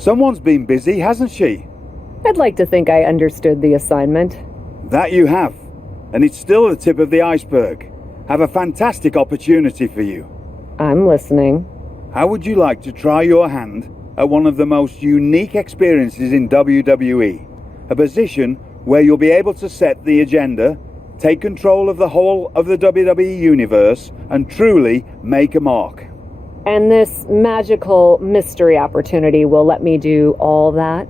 Someone's been busy, hasn't she? I'd like to think I understood the assignment. That you have. And it's still the tip of the iceberg. Have a fantastic opportunity for you. I'm listening. How would you like to try your hand at one of the most unique experiences in WWE? A position where you'll be able to set the agenda, take control of the whole of the WWE universe, and truly make a mark. And this magical mystery opportunity will let me do all that?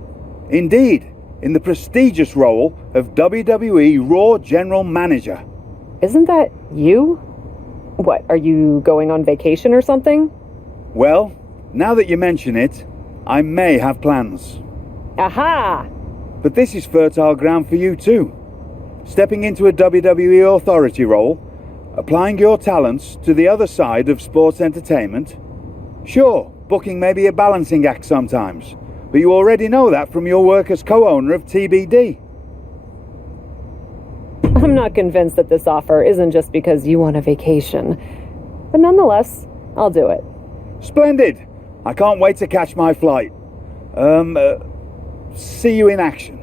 Indeed, in the prestigious role of WWE Raw General Manager. Isn't that you? What, are you going on vacation or something? Well, now that you mention it, I may have plans. Aha! But this is fertile ground for you too. Stepping into a WWE authority role, applying your talents to the other side of sports entertainment. Sure, booking may be a balancing act sometimes, but you already know that from your work as co-owner of TBD. I'm not convinced that this offer isn't just because you want a vacation. But nonetheless, I'll do it. Splendid! I can't wait to catch my flight. See you in action.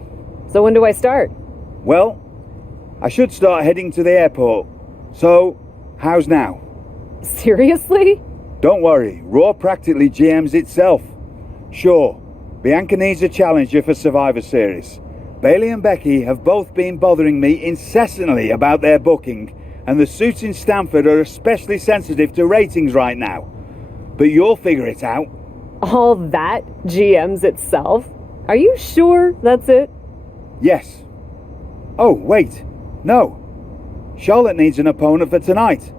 So when do I start? Well, I should start heading to the airport. So, how's now? Seriously? Don't worry, Raw practically GMs itself. Sure, Bianca needs a challenger for Survivor Series. Bayley and Becky have both been bothering me incessantly about their booking, and the suits in Stamford are especially sensitive to ratings right now. But you'll figure it out. All that GMs itself? Are you sure that's it? Yes. Oh, wait. No. Charlotte needs an opponent for tonight.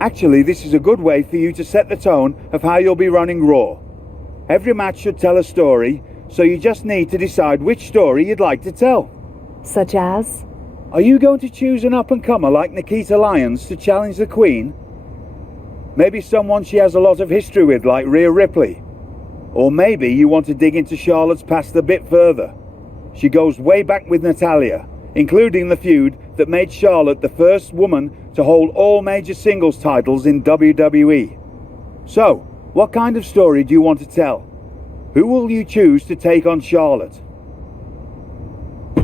Actually, this is a good way for you to set the tone of how you'll be running Raw. Every match should tell a story, so you just need to decide which story you'd like to tell. Such as? Are you going to choose an up-and-comer like Nikita Lyons to challenge the Queen? Maybe someone she has a lot of history with like Rhea Ripley. Or maybe you want to dig into Charlotte's past a bit further. She goes way back with Natalya, including the feud that made Charlotte the first woman to hold all major singles titles in WWE. So, what kind of story do you want to tell? Who will you choose to take on Charlotte?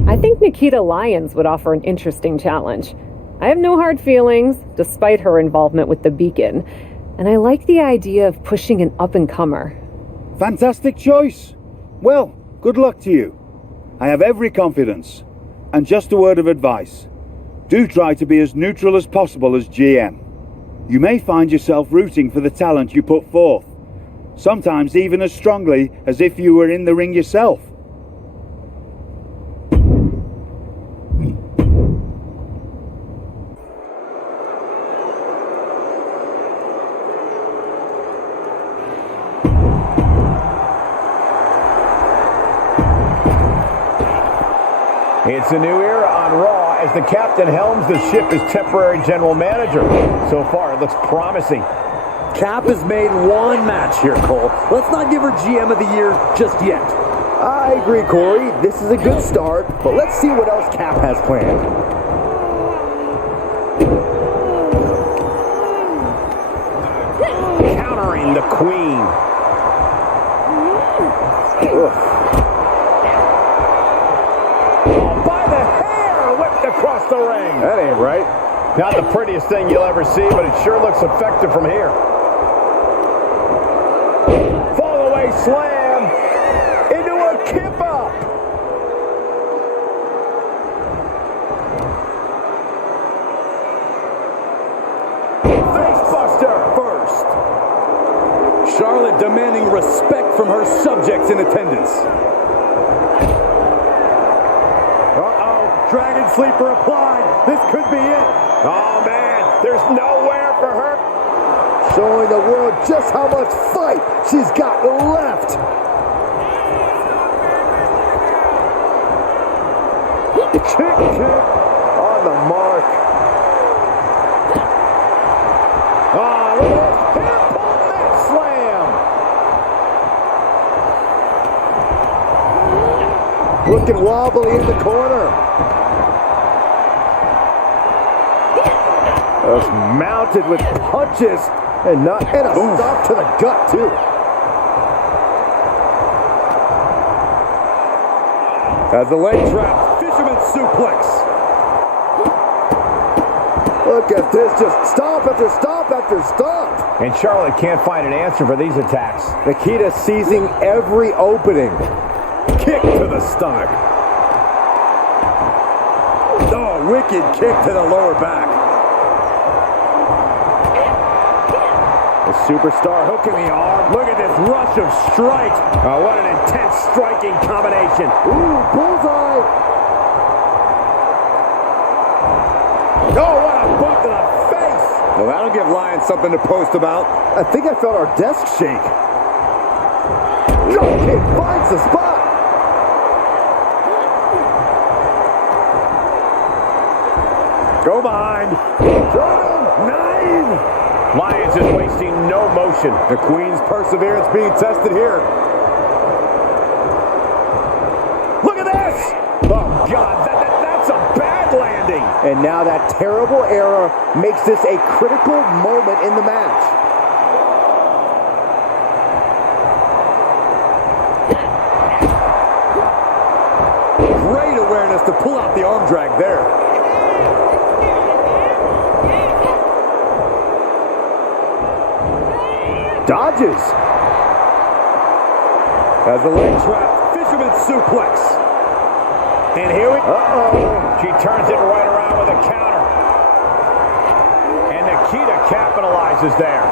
I think Nikita Lyons would offer an interesting challenge. I have no hard feelings, despite her involvement with the Beacon, and I like the idea of pushing an up-and-comer. Fantastic choice. Well, good luck to you. I have every confidence. And just a word of advice. Do try to be as neutral as possible as GM. You may find yourself rooting for the talent you put forth. Sometimes even as strongly as if you were in the ring yourself. It's a new era on Raw as the captain helms the ship as temporary general manager. So far, it looks promising. Cap has made one match here, Cole. Let's not give her GM of the year just yet. I agree, Corey. This is a good start, but let's see what else Cap has planned. Countering the Queen. Ugh. Across the ring. That ain't right. Not the prettiest thing you'll ever see, but it sure looks effective from here. Fall away slam into a kip up. Face buster first. Charlotte demanding respect from her subjects in attendance. Dragon sleeper applied. This could be it. Oh, man. There's nowhere for her. Showing the world just how much fight she's got left. Kick on the mark. Oh, look at this. Hair-pull neck slam. Looking wobbly in the corner. Just mounted with punches and a stop to the gut too. As the leg trap, fisherman suplex. Look at this, just stop after stop after stop. And Charlotte can't find an answer for these attacks. Nikita seizing every opening. Kick to the stomach. Oh, wicked kick to the lower back. The superstar hook in the arm. Look at this rush of strikes. Oh, what an intense striking combination. Ooh, bullseye. Oh, what a bump to the face. Well, that'll give Lyons something to post about. I think I felt our desk shake. Drop kick finds the spot. Go behind. 9. Lyons is wasting no motion. The Queen's perseverance being tested here. Look at this! Oh, God, that's a bad landing. And now that terrible error makes this a critical moment in the match. Great awareness to pull out the arm drag there. Dodges. As the leg trap, fisherman suplex. And here we go. She turns it right around with a counter. And Nikita capitalizes there.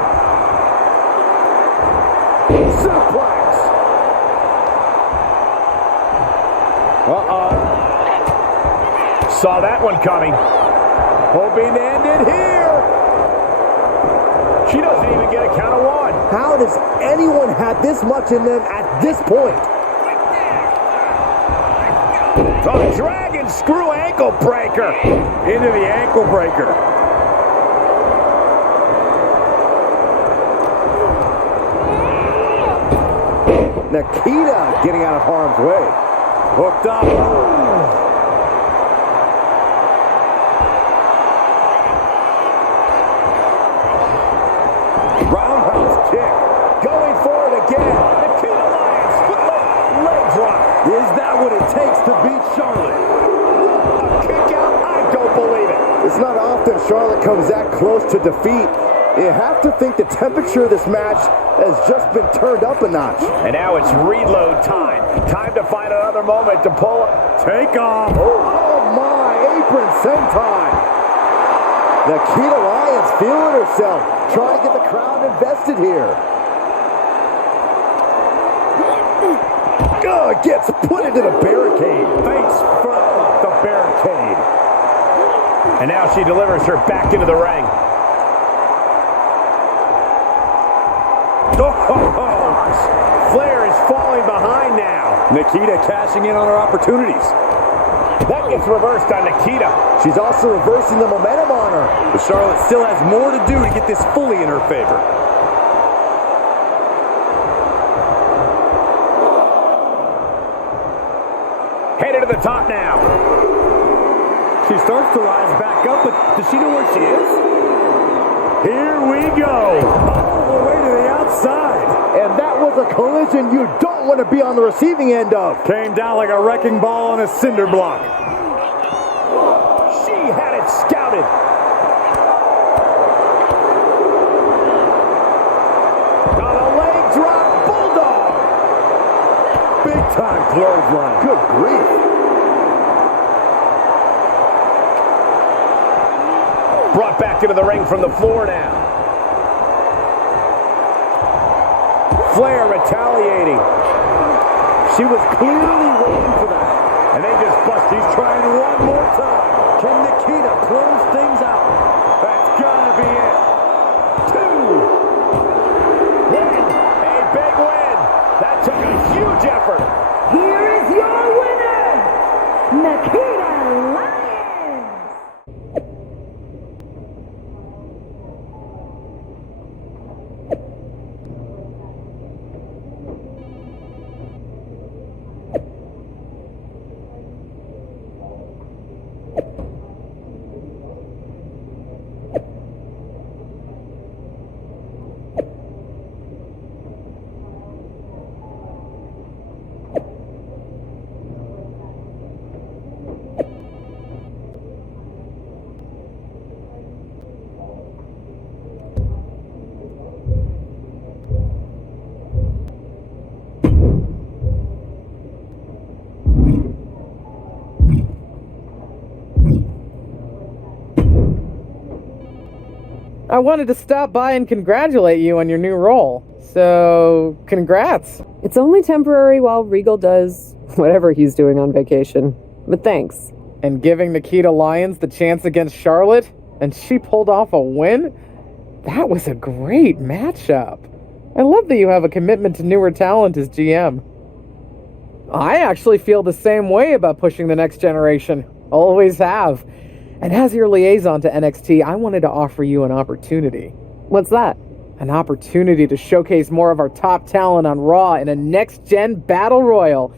Suplex. Saw that one coming. Hoping to end it here. She doesn't even get a count of 1. How does anyone have this much in them at this point? The dragon screw ankle breaker. Into the ankle breaker. Nikita getting out of harm's way. Hooked up. Roundhouse kick. Going for it again. Nikita Lyons with the leg drop. Is that what it takes to beat Charlotte? A kick out? I don't believe it. It's not often Charlotte comes that close to defeat. You have to think the temperature of this match has just been turned up a notch. And now it's reload time. Time to find another moment to pull. Take off. Oh my, apron senton. Nikita Lyons feeling herself, trying to get the crowd invested here. Gets put into the barricade. Face first, the barricade. And now she delivers her back into the ring. Flair is falling behind now. Nikita cashing in on her opportunities. That gets reversed on Nikita. She's also reversing the momentum on her. But Charlotte still has more to do to get this fully in her favor. Headed to the top now. She starts to rise back up, but does she know where she is? Here we go. All the way to the outside. And that was a collision you don't want to be on the receiving end of. Came down like a wrecking ball on a cinder block. She had it scouted. On a leg drop, bulldog. Big time clothesline. Good grief. Brought back into the ring from the floor now. Flair retaliating. She was clearly waiting for that. And they just bust. He's trying one more time. Can Nikita close things out? That's gotta be it. 2. Win. A big win. That took a huge effort. Here is your winner, Nikita Lyons. wanted to stop by and congratulate you on your new role. So, congrats. It's only temporary while Regal does whatever he's doing on vacation. But thanks. And giving Nikita Lyons the chance against Charlotte, and she pulled off a win? That was a great matchup. I love that you have a commitment to newer talent as GM. I actually feel the same way about pushing the next generation. Always have. And as your liaison to NXT, I wanted to offer you an opportunity. What's that? An opportunity to showcase more of our top talent on Raw in a next-gen battle royal.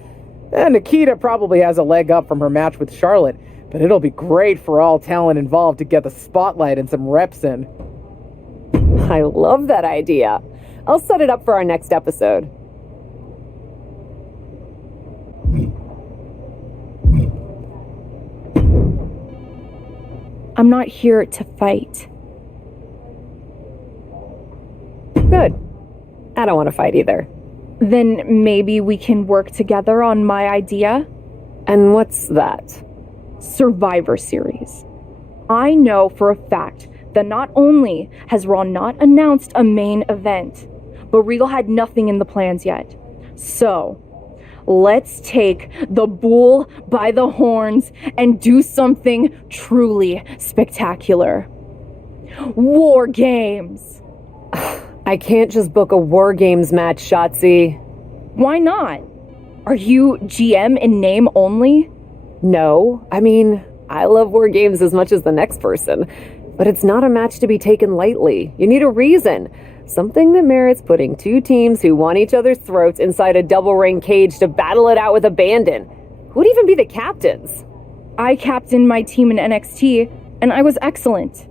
And Nikita probably has a leg up from her match with Charlotte, but it'll be great for all talent involved to get the spotlight and some reps in. I love that idea. I'll set it up for our next episode. I'm not here to fight. Good. I don't want to fight either. Then maybe we can work together on my idea? And what's that? Survivor Series. I know for a fact that not only has Raw not announced a main event, but Regal had nothing in the plans yet. So, let's take the bull by the horns and do something truly spectacular. War Games! I can't just book a War Games match, Shotzi. Why not? Are you GM in name only? No. I mean, I love War Games as much as the next person. But it's not a match to be taken lightly. You need a reason. Something that merits putting two teams who want each other's throats inside a double ring cage to battle it out with abandon. Who'd even be the captains? I captained my team in NXT, and I was excellent.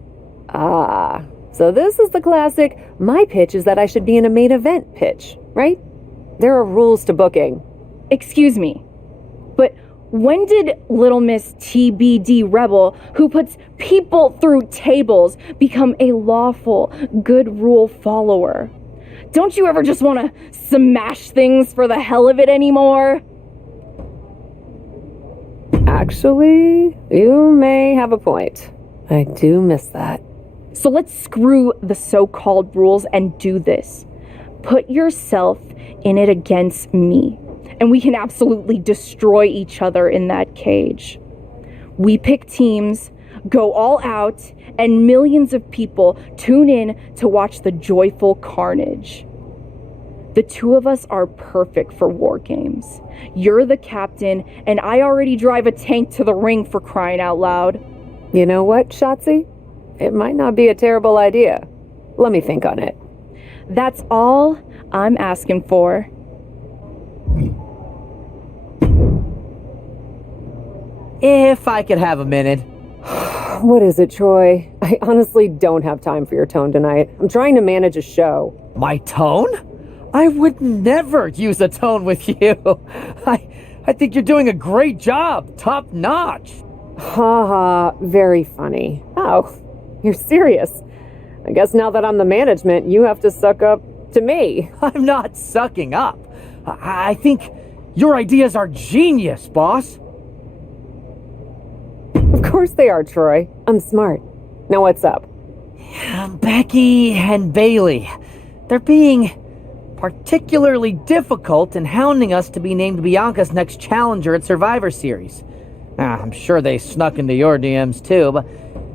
Ah, so this is the classic, my pitch is that I should be in a main event pitch, right? There are rules to booking. Excuse me, but when did Little Miss TBD Rebel, who puts people through tables, become a lawful, good rule follower? Don't you ever just want to smash things for the hell of it anymore? Actually, you may have a point. I do miss that. So let's screw the so-called rules and do this. Put yourself in it against me, and we can absolutely destroy each other in that cage. We pick teams, go all out, and millions of people tune in to watch the joyful carnage. The two of us are perfect for War Games. You're the captain, and I already drive a tank to the ring, for crying out loud. You know what, Shotzi? It might not be a terrible idea. Let me think on it. That's all I'm asking for. If I could have a minute. What is it, Troy? I honestly don't have time for your tone tonight. I'm trying to manage a show. My tone? I would never use a tone with you. I think you're doing a great job. Top notch. Ha ha, very funny. Oh, you're serious. I guess now that I'm the management, you have to suck up to me. I'm not sucking up. I think your ideas are genius, boss. Of course they are, Troy. I'm smart. Now what's up? Becky and Bailey. They're being particularly difficult in hounding us to be named Bianca's next challenger at Survivor Series. I'm sure they snuck into your DMs too, but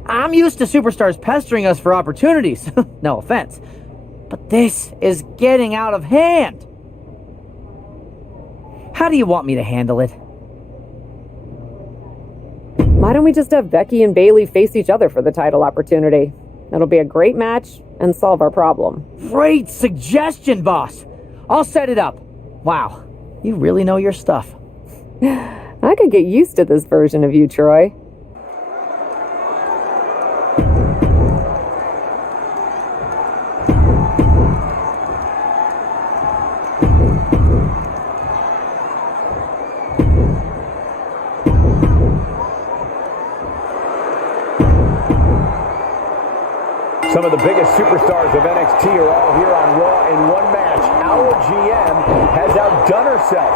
I'm used to superstars pestering us for opportunities. No offense. But this is getting out of hand. How do you want me to handle it? Why don't we just have Becky and Bailey face each other for the title opportunity? It'll be a great match and solve our problem. Great suggestion, boss. I'll set it up. Wow, you really know your stuff. I could get used to this version of you, Troy. Some of the biggest superstars of NXT are all here on Raw in one match. Our GM has outdone herself.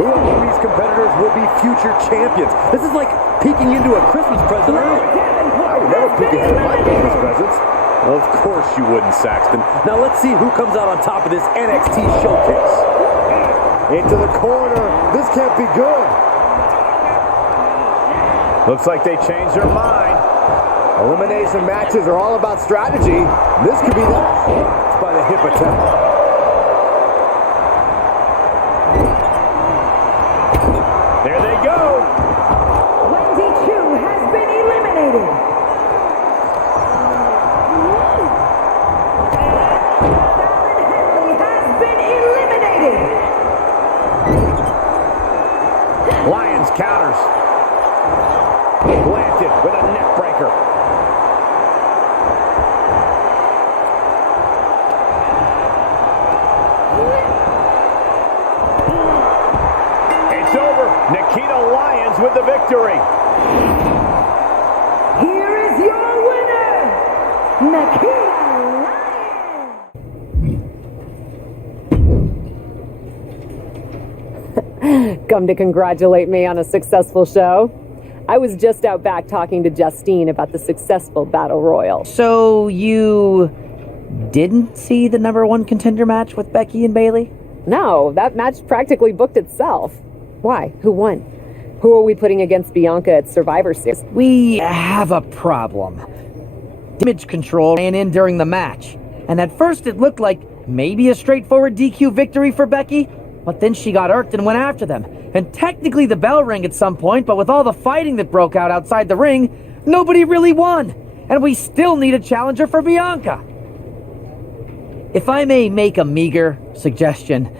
Who among these competitors will be future champions? This is like peeking into a Christmas present early. I would never peek into my Christmas presents. Of course you wouldn't, Saxton. Now let's see who comes out on top of this NXT showcase. Into the corner. This can't be good. Looks like they changed their mind. Elimination matches are all about strategy. This could be that. It's by the hip attempt. There they go. Wendy Chu has been eliminated. Fallon Henley has been eliminated. Lions counters. Planted with a neck breaker. It's over. Nikita Lyons with the victory. Here is your winner, Nikita Lyons. Come to congratulate me on a successful show? I was just out back talking to Justine about the successful Battle Royal. So you didn't see the #1 contender match with Becky and Bayley? No, that match practically booked itself. Why? Who won? Who are we putting against Bianca at Survivor Series? We have a problem. Damage control ran in during the match, and at first it looked like maybe a straightforward DQ victory for Becky, but then she got irked and went after them. And technically the bell rang at some point, but with all the fighting that broke out outside the ring, nobody really won. And we still need a challenger for Bianca. If I may make a meager suggestion,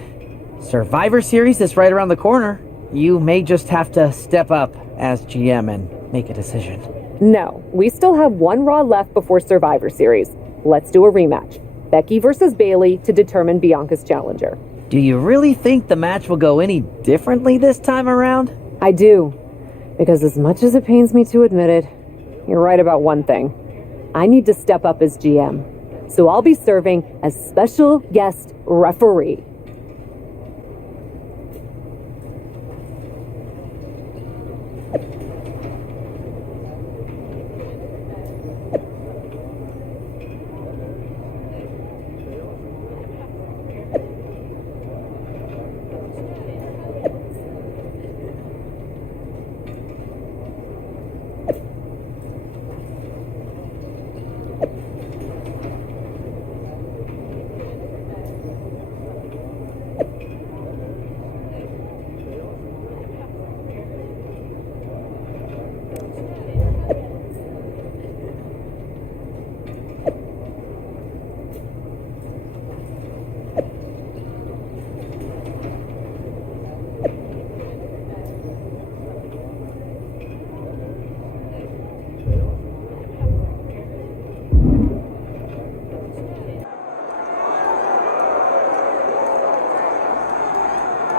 Survivor Series is right around the corner. You may just have to step up as GM and make a decision. No, we still have one Raw left before Survivor Series. Let's do a rematch. Becky versus Bayley to determine Bianca's challenger. Do you really think the match will go any differently this time around? I do. Because as much as it pains me to admit it, you're right about one thing. I need to step up as GM. So I'll be serving as special guest referee.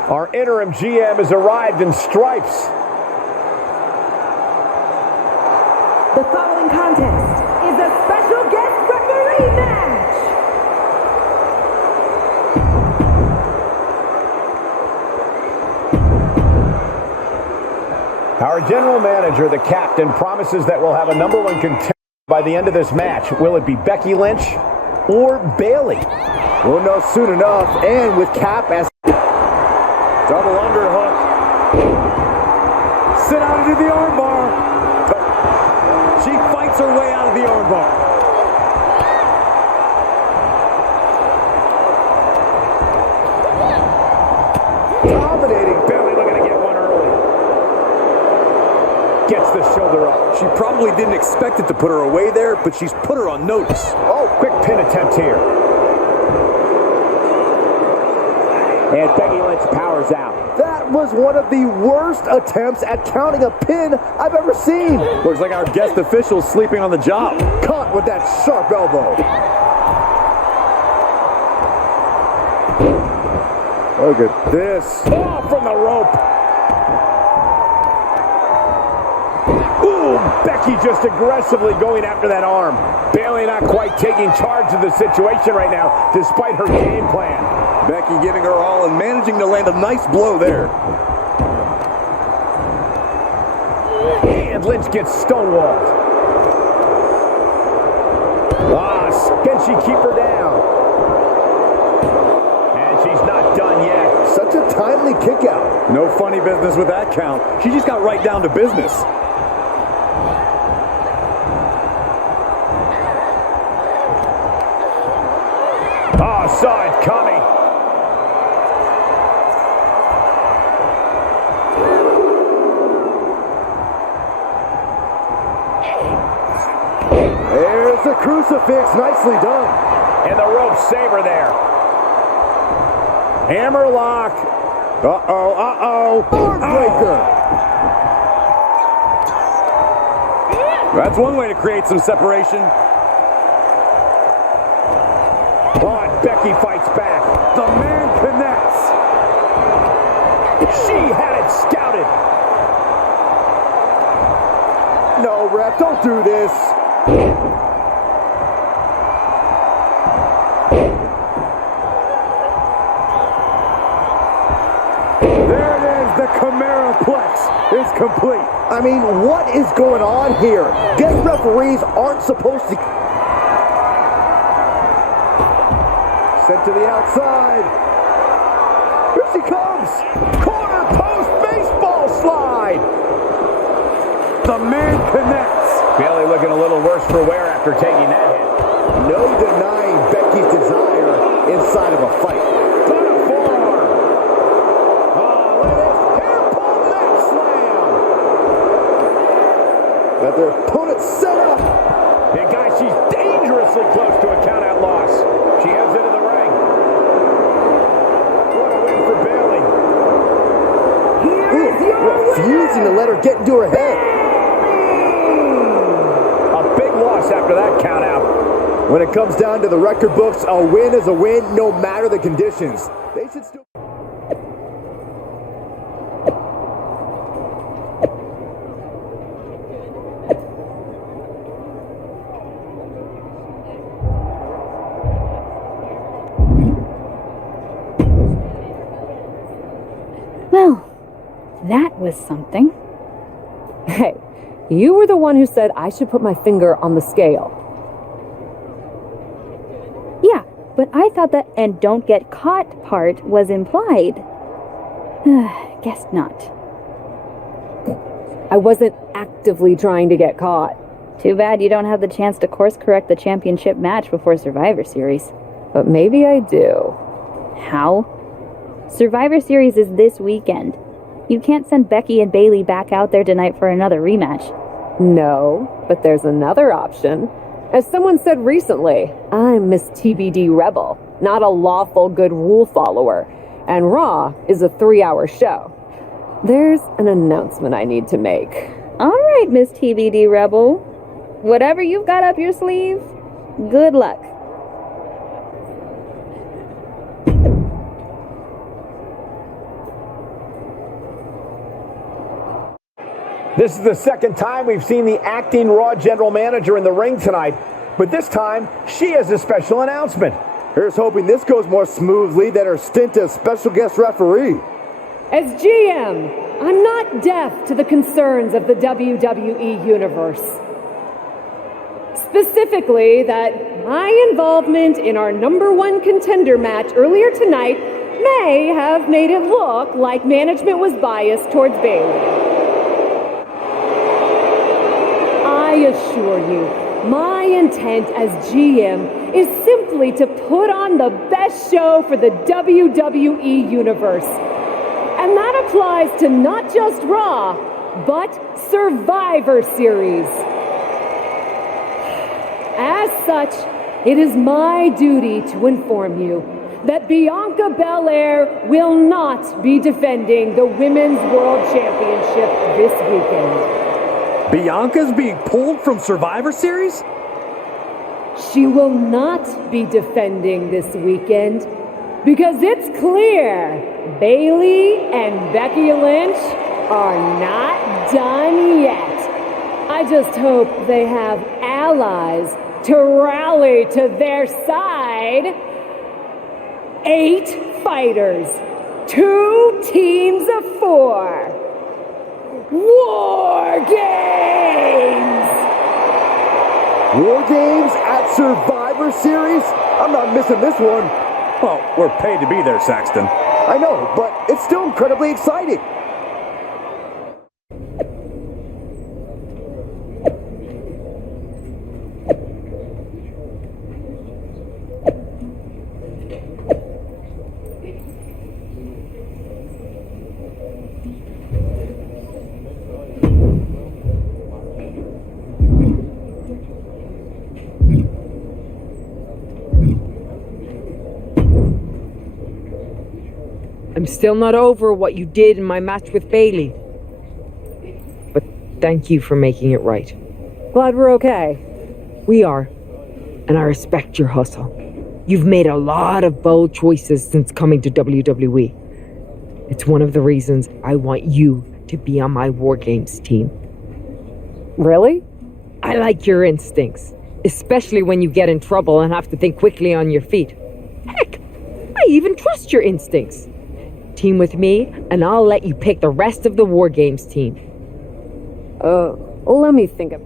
Our interim GM has arrived in stripes. The following contest is a special guest referee match. Our general manager, the captain, promises that we'll have a #1 contender by the end of this match. Will it be Becky Lynch or Bayley? We'll know soon enough, and with Cap as double underhook. Sit out into the armbar. She fights her way out of the armbar. Dominating. Bayley looking to get one early. Gets the shoulder up. She probably didn't expect it to put her away there, but she's put her on notice. Oh, quick pin attempt here. And Becky Lynch powers out. That was one of the worst attempts at counting a pin I've ever seen. Looks like our guest official's sleeping on the job. Caught with that sharp elbow. Look at this. Oh, from the rope. Ooh, Becky just aggressively going after that arm. Bayley not quite taking charge of the situation right now, despite her game plan. Becky giving her all and managing to land a nice blow there. And Lynch gets stonewalled. Ah, suplex. Can she keep her down? And she's not done yet. Such a timely kick out. No funny business with that count. She just got right down to business. Oh, saw it coming. There's the crucifix. Nicely done. And the rope saver there. Hammerlock. Uh-oh, uh-oh. Breaker. That's one way to create some separation. Oh, and Becky fights back. The man connects. She had it scouted. No, ref, don't do this. There it is. The Cameraplex is complete. I mean, what is going on here? Guest referees aren't supposed to... Sent to the outside. Here she comes. Corner post baseball slide. The man connects. Bayley looking a little worse for wear after taking that hit. No denying Becky's desire inside of a fight. Got a forearm. Oh, look at this. Hair pull neck slam. Got their opponent set up. And guys, she's dangerously close to a count-out loss. She heads into the ring. What a win for Bayley. Refusing to let her get into her head. A big loss after that count-out. When it comes down to the record books, a win is a win no matter the conditions. They should still... Well, that was something. Hey, you were the one who said I should put my finger on the scale. Yeah, but I thought that "and don't get caught" part was implied. Guess not. I wasn't actively trying to get caught. Too bad you don't have the chance to course correct the championship match before Survivor Series. But maybe I do. How? Survivor Series is this weekend. You can't send Becky and Bayley back out there tonight for another rematch. No, but there's another option. As someone said recently, I'm Miss TBD Rebel, not a lawful good rule follower. And Raw is a 3-hour show. There's an announcement I need to make. All right, Miss TBD Rebel. Whatever you've got up your sleeve, good luck. This is the second time we've seen the acting Raw general manager in the ring tonight, but this time she has a special announcement. Here's hoping this goes more smoothly than her stint as special guest referee. As GM, I'm not deaf to the concerns of the WWE Universe. Specifically, that my involvement in our #1 contender match earlier tonight may have made it look like management was biased towards Bayley. I assure you, my intent as GM is simply to put on the best show for the WWE Universe. And that applies to not just Raw, but Survivor Series. As such, it is my duty to inform you that Bianca Belair will not be defending the Women's World Championship this weekend. Bianca's being pulled from Survivor Series? She will not be defending this weekend because it's clear Bayley and Becky Lynch are not done yet. I just hope they have allies to rally to their side. 8 fighters, 2 teams of 4. War Games! War Games at Survivor Survivor Series? I'm not missing this one. Well, we're paid to be there, Saxton. I know, but it's still incredibly exciting. I'm still not over what you did in my match with Bailey. But thank you for making it right. Glad we're okay. We are. And I respect your hustle. You've made a lot of bold choices since coming to WWE. It's one of the reasons I want you to be on my WarGames team. Really? I like your instincts, especially when you get in trouble and have to think quickly on your feet. Heck, I even trust your instincts. Team with me, and I'll let you pick the rest of the WarGames team. Let me think of...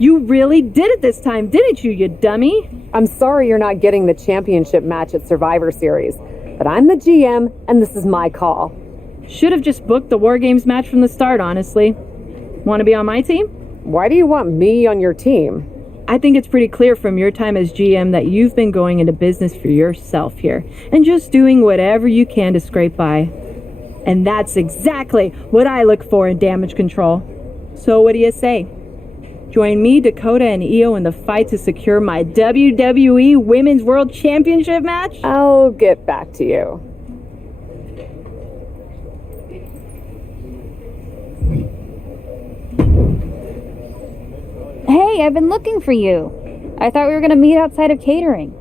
You really did it this time, didn't you, you dummy? I'm sorry you're not getting the championship match at Survivor Series, but I'm the GM, and this is my call. Should have just booked the WarGames match from the start, honestly. Want to be on my team? Why do you want me on your team? I think it's pretty clear from your time as GM that you've been going into business for yourself here and just doing whatever you can to scrape by. And that's exactly what I look for in damage control. So what do you say? Join me, Dakota, and Io in the fight to secure my WWE Women's World Championship match? I'll get back to you. Hey, I've been looking for you. I thought we were going to meet outside of catering.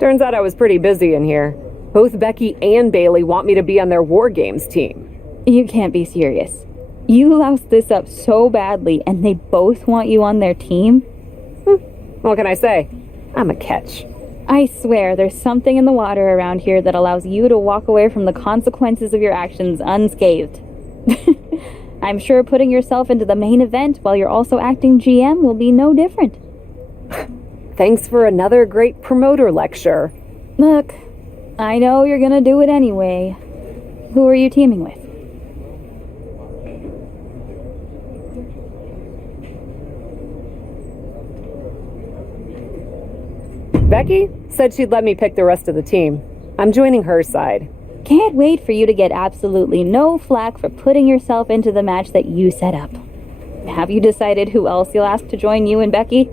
Turns out I was pretty busy in here. Both Becky and Bailey want me to be on their WarGames team. You can't be serious. You loused this up so badly, and they both want you on their team? What can I say? I'm a catch. I swear, there's something in the water around here that allows you to walk away from the consequences of your actions unscathed. I'm sure putting yourself into the main event while you're also acting GM will be no different. Thanks for another great promoter lecture. Look, I know you're gonna do it anyway. Who are you teaming with? Becky said she'd let me pick the rest of the team. I'm joining her side. Can't wait for you to get absolutely no flack for putting yourself into the match that you set up. Have you decided who else you'll ask to join you and Becky?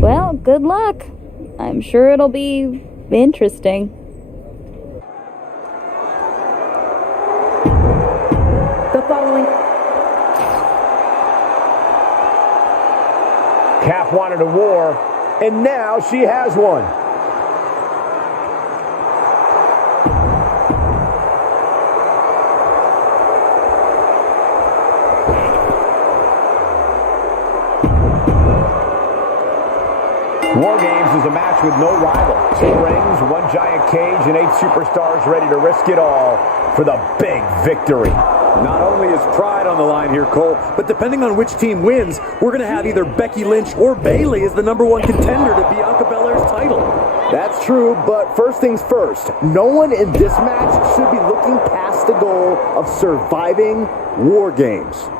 Well, good luck. I'm sure it'll be interesting. The following... Cap wanted a war, and now she has one. WarGames is a match with no rival. 2 rings, 1 giant cage, and 8 superstars ready to risk it all for the big victory. Not only is pride on the line here, Cole, but depending on which team wins, we're going to have either Becky Lynch or Bailey as the #1 contender to Bianca Belair's title. That's true, but first things first, no one in this match should be looking past the goal of surviving WarGames.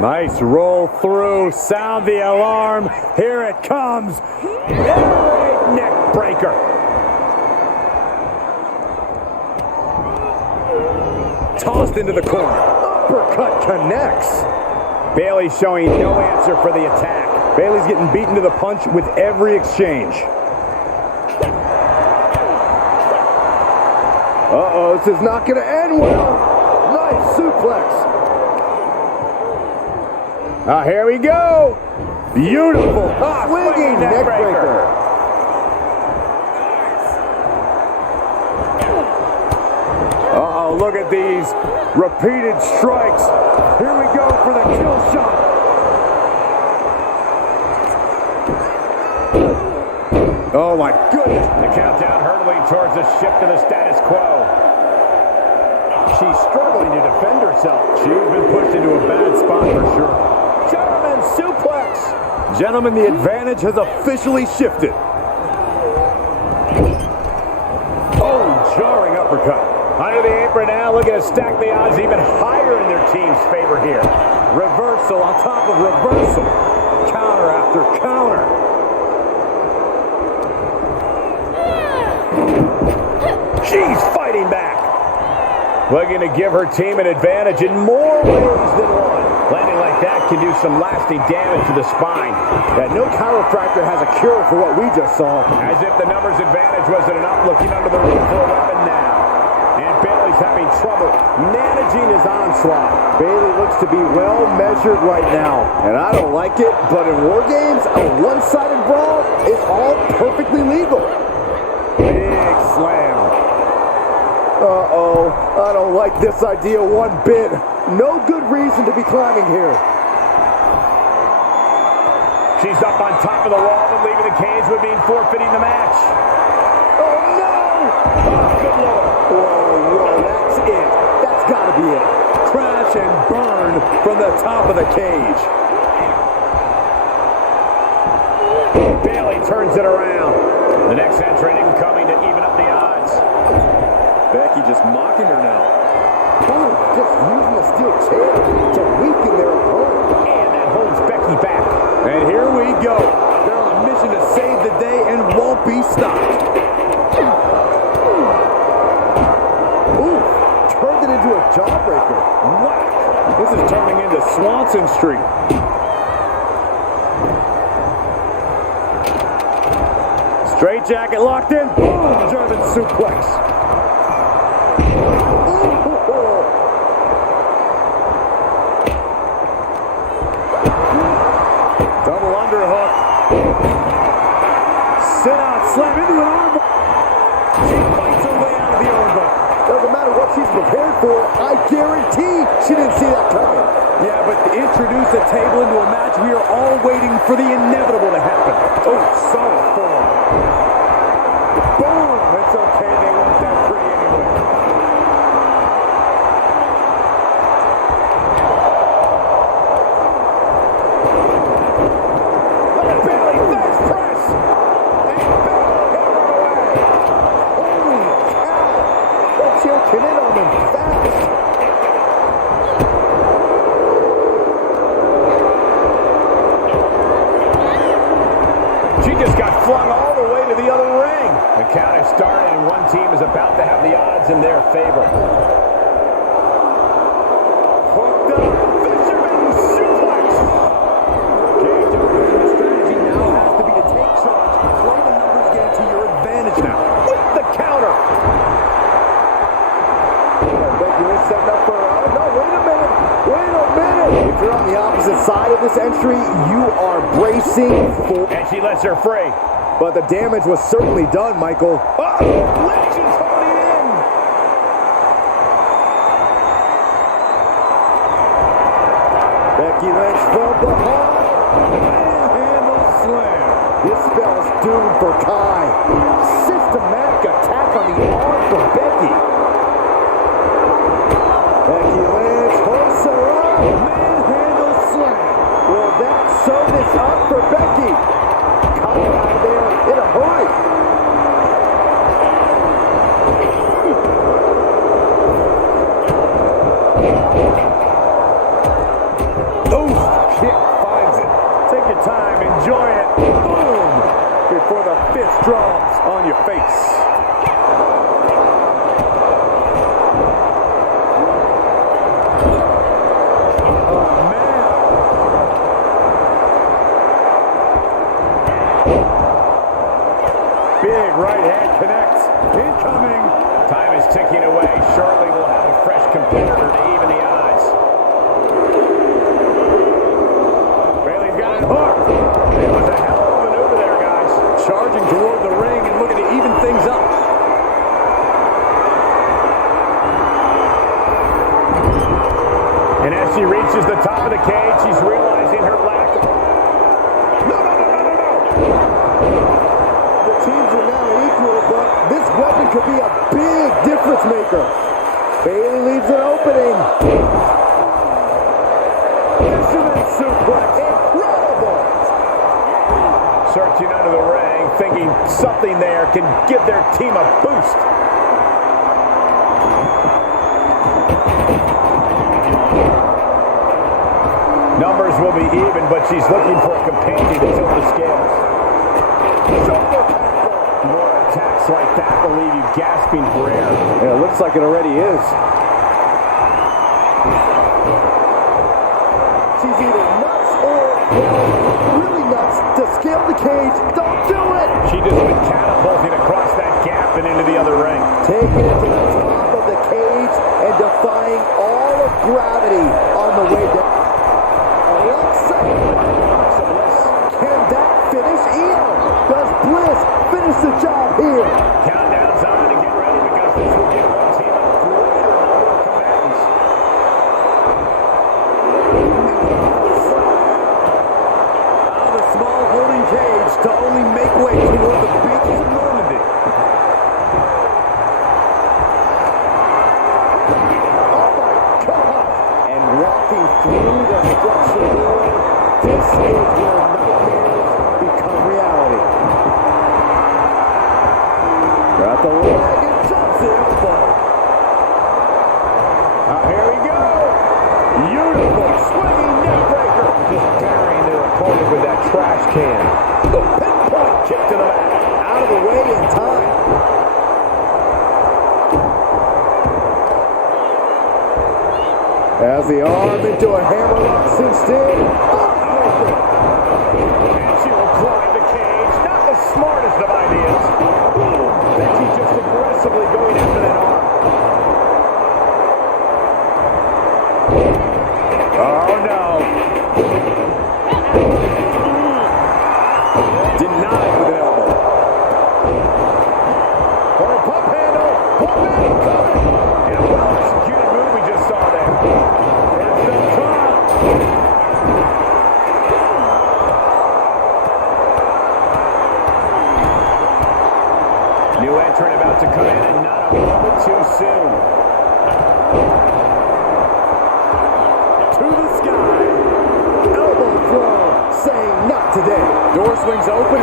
Nice roll through, sound the alarm, here it comes. Neck breaker. Tossed into the corner. uppercut connects. Bayley showing no answer for the attack. Bayley's getting beaten to the punch with every exchange. Uh-oh, this is not going to end well. Nice suplex. Here we go. Beautiful. Swinging neckbreaker. Uh-oh, look at these repeated strikes. Here we go for the kill shot. Oh my goodness. The countdown hurtling towards a shift to the status quo. She's struggling to defend herself. She's been pushed into a bad spot for sure. German suplex. Gentlemen, the advantage has officially shifted. Oh, jarring uppercut. Under the apron now, looking to stack the odds even higher in their team's favor here. Reversal on top of reversal. Counter after counter. She's fighting back. Looking to give her team an advantage in more ways than one. Landing like that can do some lasting damage to the spine. That no chiropractor has a cure for what we just saw. As if the numbers advantage wasn't enough, looking under the ring for a weapon now. And Bayley's having trouble managing his onslaught. Bayley looks to be well measured right now. And I don't like it, but in War Games, a one-sided brawl is all perfectly legal. Big slam. Uh-oh, I don't like this idea one bit. No good reason to be climbing here. She's up on top of the wall, but leaving the cage would mean forfeiting the match. Oh, no! Oh, good Lord. Whoa, that's it. That's got to be it. Crash and burn from the top of the cage. Bayley turns it around. The next entrant incoming to even up the odds. Becky just mocking her now. Oh, just using the steel chair to weaken their opponent. And that holds Becky back. And here we go. They're on a mission to save the day and won't be stopped. Ooh, turned it into a jawbreaker. Whack. This is turning into Swanson Street. Straight jacket locked in. Boom, German suplex. Double underhook. Sit out, slam into an arm. She fights her way out of the armbar. Doesn't matter what she's prepared for. I guarantee she didn't see that coming. Yeah, but to introduce a table into a match, we are all waiting for the inevitable to happen. Oh, solid form. Boom! It's okay. They weren't that pretty anyway. Flung all the way to the other ring. The count has started and one team is about to have the odds in their favor. Hooked up. Fisherman suplex. JW's strategy now has to be to take charge, play the numbers game to your advantage now. With the counter. Becky is setting up for no, wait a minute. If you're on the opposite side of this entry, you are bracing for... And she lets her free. But the damage was certainly done, Michael. Oh, Lynch is holding in. Becky Lynch from behind. Manhandle slam. This spell's doomed for Kai. Systematic attack on the arm for Becky. Becky Lynch holds her up. Manhandle slam. Will that sew this up for Becky? Coming out of there in a hurry. Oh, kick finds it. Take your time, enjoy it. Boom! Before the fist drops on your face. big right hand connects. Incoming. Time is ticking away. Shortly we'll have a fresh competitor to even the odds. Bailey's got it hooked. It was a hell of a maneuver there, guys. Charging toward the ring and looking to even things up. And as she reaches the top of the cage, she's realizing her lack of... No. The teams are now equal, but this weapon could be a big difference maker. Bailey leaves an opening. Fisherman suplex. Incredible. Searching under the ring, thinking something there can give their team a boost. Numbers will be even, but she's looking for a companion to tilt the scales. More attacks like that will leave you gasping for air. Yeah, it looks like it already is. She's either nuts or, really nuts to scale the cage. Don't do it! She just went catapulting across that gap and into the other ring. Taking it to the top of the cage and defying all of gravity on the way down. Can that finish Io? Does Bliss finish the job here? Countdown's on to get ready because this will give one team a greater number of combatants. Out of the small holding cage to only make way toward the beaches of Normandy. Oh my God! And walking through the structure. This is where nightmares become reality. Got the leg and jumps the elbow. Here we go. Beautiful swinging neck breaker. Just burying their opponent with that trash can. The pinpoint kick to the back. Out of the way in time. As the arm into a hammerlock cinched in. And she will climb the cage. Not the smartest of ideas. Becky just aggressively going after that arm. Oh no. Denied with an elbow. For a pump handle. Pump handle coming. And a well-executed move we just saw there. There's no top. New entrant about to come in and not a moment too soon. To the sky. Elbow throw. Saying not today. Door swings open.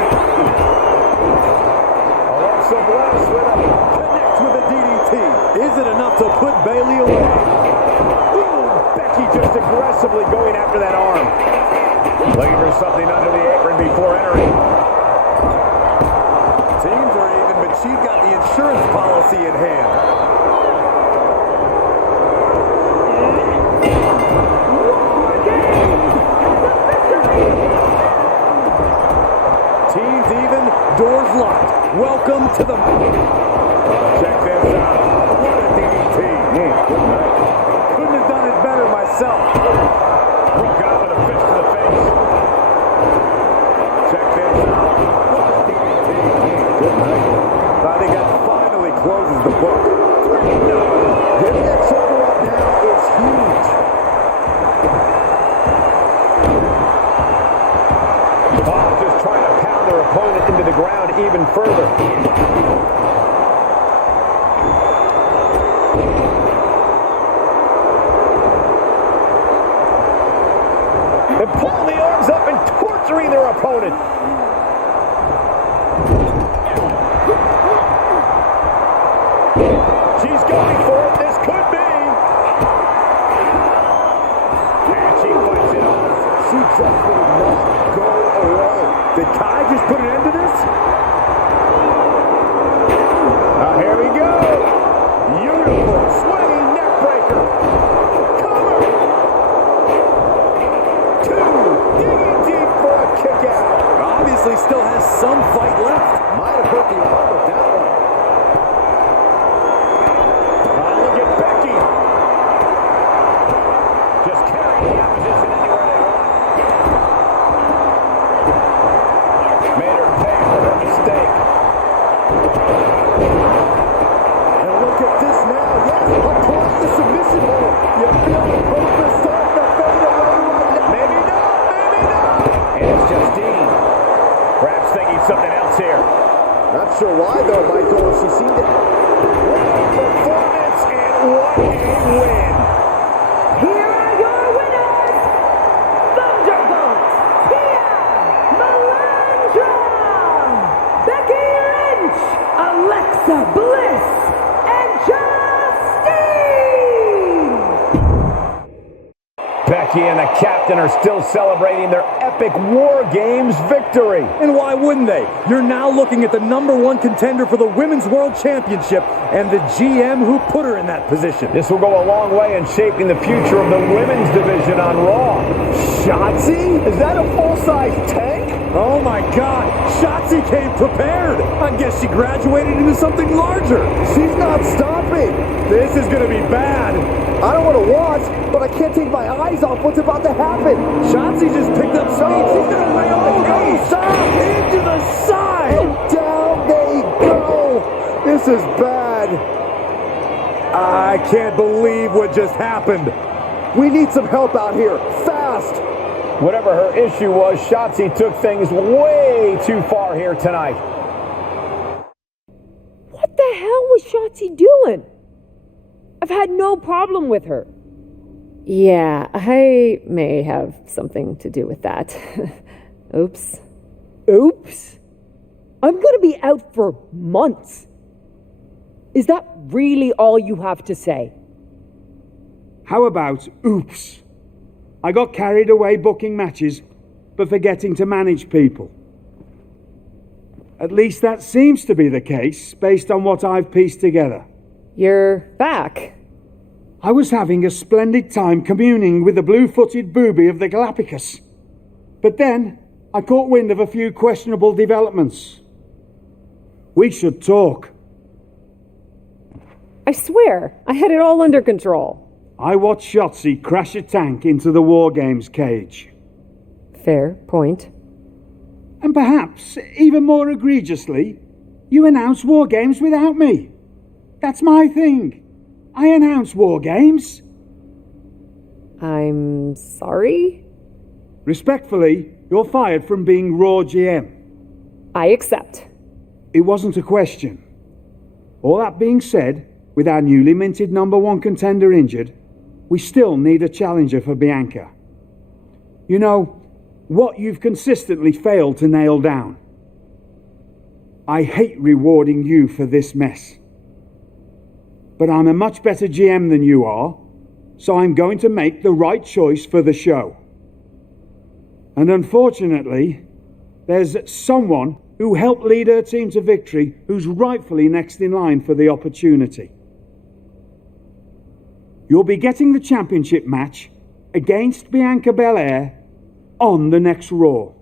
Alexa Bliss with a Connects with a DDT. Is it enough to put Bailey away? Ooh, Becky just aggressively going after that arm. Looking for something under the apron before entering. Teams are even, but she's got the insurance policy in hand. Teams even, doors locked. Welcome to the... Check this out. What a DDT. Couldn't have done it better myself. Broke out with a fist to the face. Check this out. What a DDT. I think that finally closes the book. Getting that shoulder up now is huge. Oh, just trying to pound their opponent into the ground even further. And pulling the arms up and torturing their opponent. She's going for it. This could be. And she fights it off. She just will not go away. Did Kai just put an end to this? Here we go. Beautiful swinging neck breaker. Cover. Two. Digging deep for a kick out. Obviously still has has some fight left. Might have hurt the arm with that one. Look at Becky. Just carrying the opposition anywhere they want. Made her pay for her mistake. And look at this now. Yes, applying the submission hold. You feel the purpose starting to fade away right now. Maybe not, maybe not. And it's Justine. Perhaps thinking something else here. Not sure why, though, Michael. She seemed to... What a performance and what a win. Here are your winners, Thunderbolt, Tia, Melandra, Becky Lynch, Alexa Bliss, and Justine! Becky and the captain are still celebrating their epic War Games victory. And why wouldn't they? You're now looking at the #1 contender for the Women's World Championship and the GM who put her in that position. This will go a long way in shaping the future of the women's division on Raw. Shotzi? Is that a full-size tank? Oh my God, Shotzi came prepared. I guess she graduated into something larger. She's not stopping. This is gonna be bad. I don't want to watch, but I can't take my eyes off what's about to happen. Shotzi just picked up speed. She's gonna lay on the cage. Stop! Into the side. And down they go. This is bad. I can't believe what just happened. We need some help out here, fast. Whatever her issue was, Shotzi took things way too far here tonight. What the hell was Shotzi doing? I've had no problem with her. Yeah, I may have something to do with that. Oops. Oops. I'm gonna be out for months. Is that really all you have to say? How about oops? I got carried away booking matches, but forgetting to manage people. At least that seems to be the case, based on what I've pieced together. You're back. I was having a splendid time communing with the blue-footed booby of the Galapagos. But then, I caught wind of a few questionable developments. We should talk. I swear, I had it all under control. I watched Shotzi crash a tank into the War Games cage. Fair point. And perhaps, even more egregiously, you announced War Games without me. That's my thing. I announce War Games. I'm sorry? Respectfully, you're fired from being Raw GM. I accept. It wasn't a question. All that being said, with our newly minted #1 contender injured, we still need a challenger for Bianca. You know, what you've consistently failed to nail down. I hate rewarding you for this mess. But I'm a much better GM than you are, so I'm going to make the right choice for the show. And unfortunately, there's someone who helped lead her team to victory who's rightfully next in line for the opportunity. You'll be getting the championship match against Bianca Belair on the next Raw.